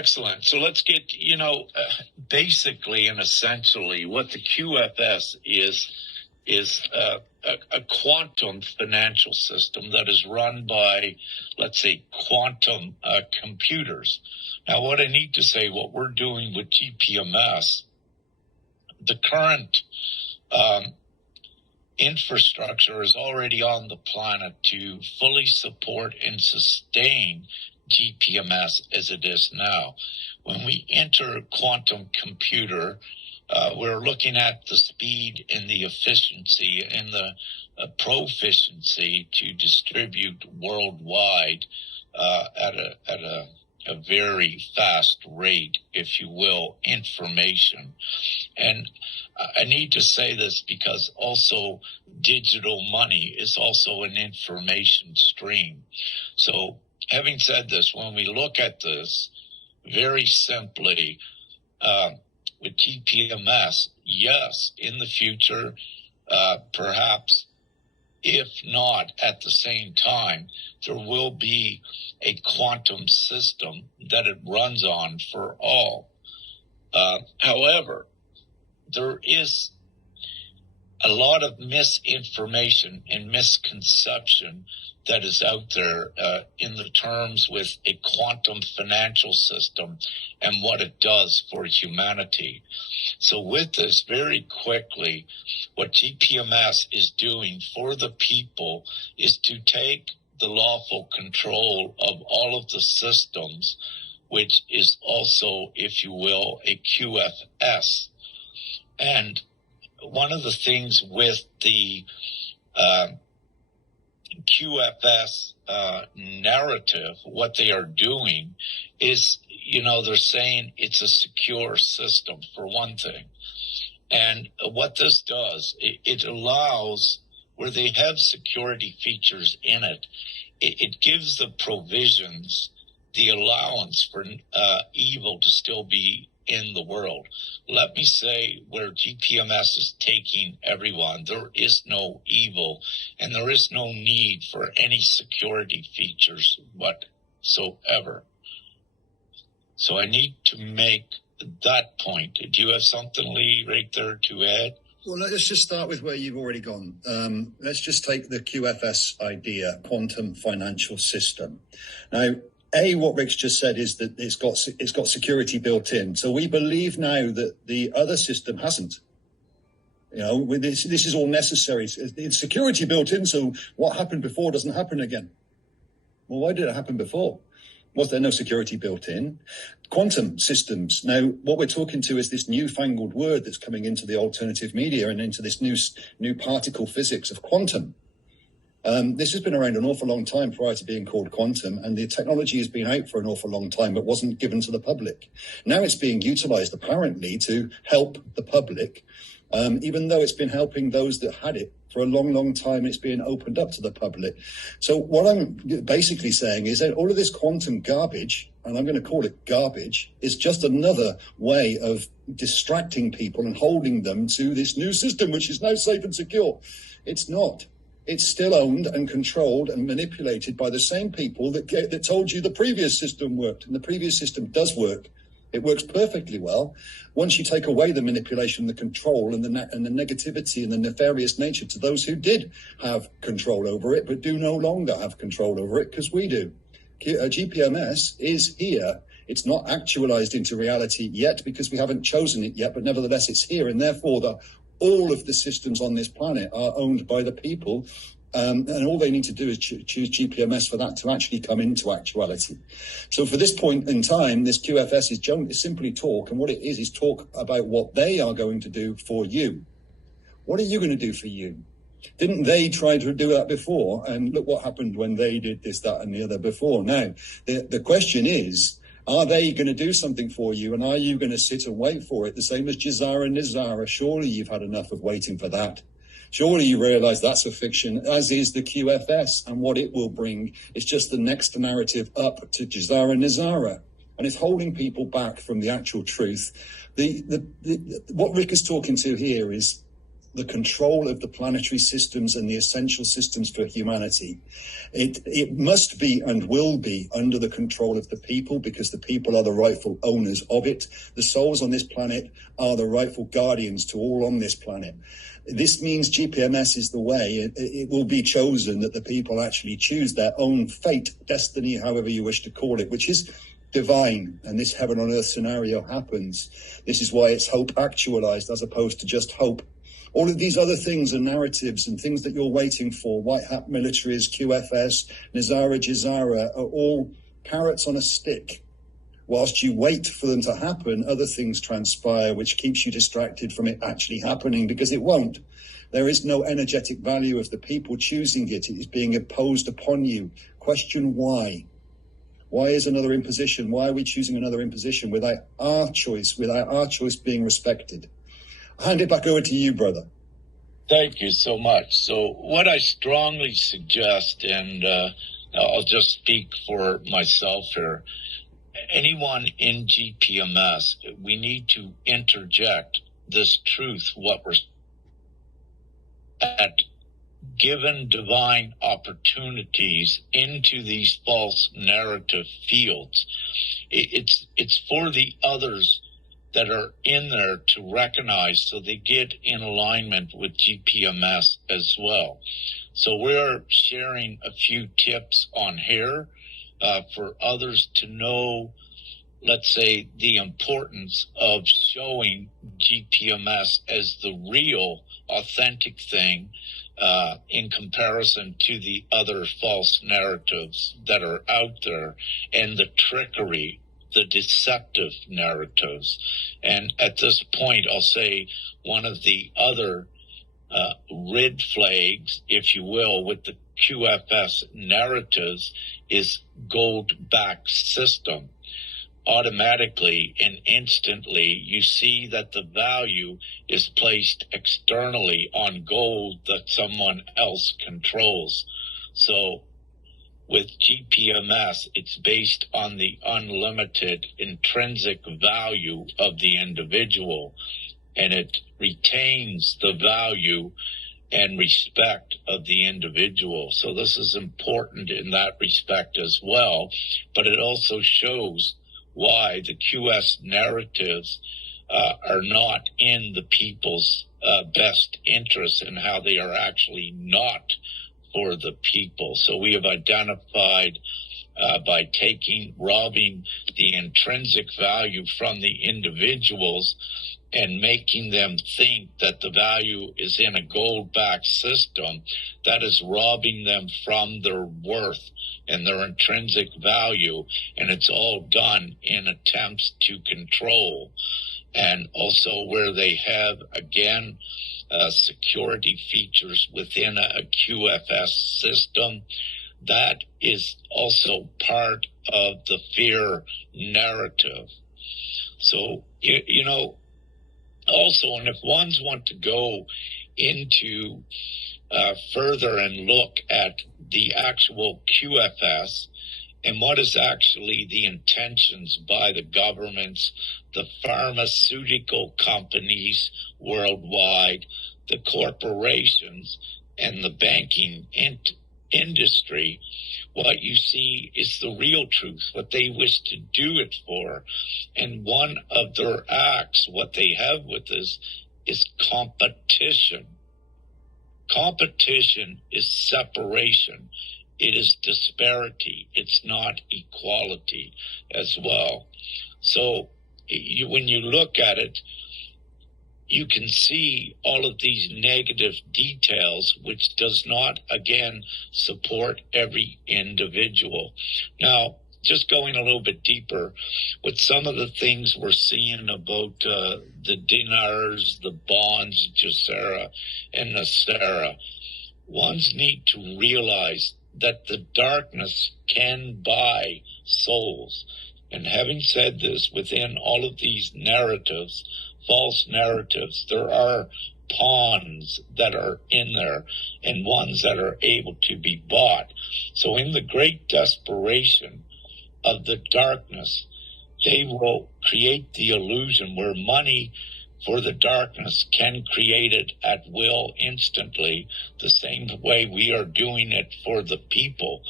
Excellent. So let's get, basically and essentially what the QFS is a quantum financial system that is run by, let's say, quantum computers. Now, what I need to say, what we're doing with GPMS, the current infrastructure is already on the planet to fully support and sustain GPMS as it is now. When we enter a quantum computer, we're looking at the speed and the efficiency and the proficiency to distribute worldwide at a very fast rate, if you will, information. And I need to say this because also digital money is also an information stream. So having said this, when we look at this very simply, with GPMS, yes, in the future, perhaps, if not at the same time, there will be a quantum system that it runs on for all. However, there is a lot of misinformation and misconception that is out there in the terms with a quantum financial system and what it does for humanity. So with this, very quickly, what GPMS is doing for the people is to take the lawful control of all of the systems, which is also, if you will, a QFS. And one of the things with the QFS narrative, what they are doing is, they're saying it's a secure system, for one thing. And what this does, it allows, where they have security features in it, it gives the provisions, the allowance for evil to still be in the world. Let me say, where GPMS is taking everyone, there is no evil and there is no need for any security features whatsoever. So I need to make that point. Do you have something, Lee, right there to add? Well, let's just start with where you've already gone. Let's just take the QFS idea, quantum financial system. Now, what Rick's just said is that it's got security built in. So we believe now that the other system hasn't. This is all necessary. It's security built in, so what happened before doesn't happen again. Well, why did it happen before? Was there no security built in? Quantum systems. Now, what we're talking to is this newfangled word that's coming into the alternative media and into this new particle physics of quantum. This has been around an awful long time prior to being called quantum, and the technology has been out for an awful long time, but wasn't given to the public. Now it's being utilized apparently to help the public, even though it's been helping those that had it for a long, long time. It's being opened up to the public. So what I'm basically saying is that all of this quantum garbage, and I'm going to call it garbage, is just another way of distracting people and holding them to this new system, which is now safe and secure. It's not. It's still owned and controlled and manipulated by the same people that told you the previous system worked. And the previous system does work. It works perfectly well. Once you take away the manipulation, the control, and the negativity and the nefarious nature to those who did have control over it, but do no longer have control over it, because we do. GPMS is here. It's not actualized into reality yet because we haven't chosen it yet, but nevertheless it's here. And therefore, all of the systems on this planet are owned by the people, and all they need to do is choose GPMS for that to actually come into actuality. So for this point in time, this QFS is simply talk, and what it is talk about what they are going to do for you. What are you going to do for you? Didn't they try to do that before? And look what happened when they did this, that, and the other before. Now, the question is, are they going to do something for you, and are you going to sit and wait for it? The same as Jazara and Nizara. Surely you've had enough of waiting for that. Surely you realize that's a fiction, as is the QFS, and what it will bring is just the next narrative up to Jazara and Nizara. And it's holding people back from the actual truth. What Rick is talking to here is the control of the planetary systems and the essential systems for humanity, it must be and will be under the control of the people, because the people are the rightful owners of it. The souls on this planet are the rightful guardians to all on this planet. This means GPMS is the way. It will be chosen that the people actually choose their own fate, destiny, however you wish to call it, which is divine. And this heaven on earth scenario happens. This is why it's hope actualized as opposed to just hope. All of these other things and narratives and things that you're waiting for, white hat militaries, QFS, Nizara Jizara, are all carrots on a stick. Whilst you wait for them to happen, other things transpire, which keeps you distracted from it actually happening, because it won't. There is no energetic value of the people choosing it. It is being imposed upon you. Question why? Why is another imposition? Why are we choosing another imposition without our choice being respected? I'll hand it back over to you, brother. Thank you so much. So what I strongly suggest, and I'll just speak for myself here, anyone in GPMS, we need to interject this truth, what we're at, given divine opportunities into these false narrative fields. It's for the others that are in there to recognize, so they get in alignment with GPMS as well. So we're sharing a few tips on here for others to know, let's say, the importance of showing GPMS as the real, authentic thing in comparison to the other false narratives that are out there, and the trickery, the deceptive narratives. And at this point, I'll say one of the other red flags, if you will, with the QFS narratives is gold-backed system. Automatically and instantly, you see that the value is placed externally on gold that someone else controls. So with GPMS, it's based on the unlimited intrinsic value of the individual, and it retains the value and respect of the individual. So this is important in that respect as well, but it also shows why the QS narratives are not in the people's best interests, and how they are actually not for the people. So we have identified by robbing the intrinsic value from the individuals and making them think that the value is in a gold-backed system, that is robbing them from their worth and their intrinsic value. And it's all done in attempts to control. And also where they have, again, security features within a QFS system, that is also part of the fear narrative. So, you know, also, and if ones want to go into further and look at the actual QFS and what is actually the intentions by the governments, the pharmaceutical companies worldwide, the corporations, and the banking industry, what you see is the real truth, what they wish to do it for. And one of their acts, what they have with this, is competition. Competition is separation. It is disparity. It's not equality as well. So when you look at it, you can see all of these negative details, which does not, again, support every individual. Now, just going a little bit deeper with some of the things we're seeing about the dinars, the bonds, Jacera and Nasera, ones need to realize that the darkness can buy souls. And having said this, within all of these narratives, false narratives, there are pawns that are in there and ones that are able to be bought. So in the great desperation of the darkness, they will create the illusion where money For the darkness can create it at will instantly, the same way we are doing it for the people.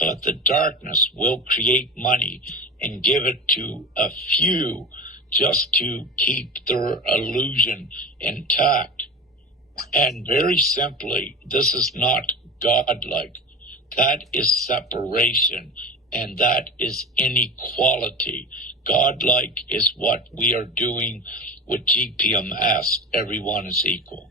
But the darkness will create money and give it to a few just to keep their illusion intact. And very simply, this is not godlike. That is separation, and that is inequality. Godlike is what we are doing with GPMS. Everyone is equal.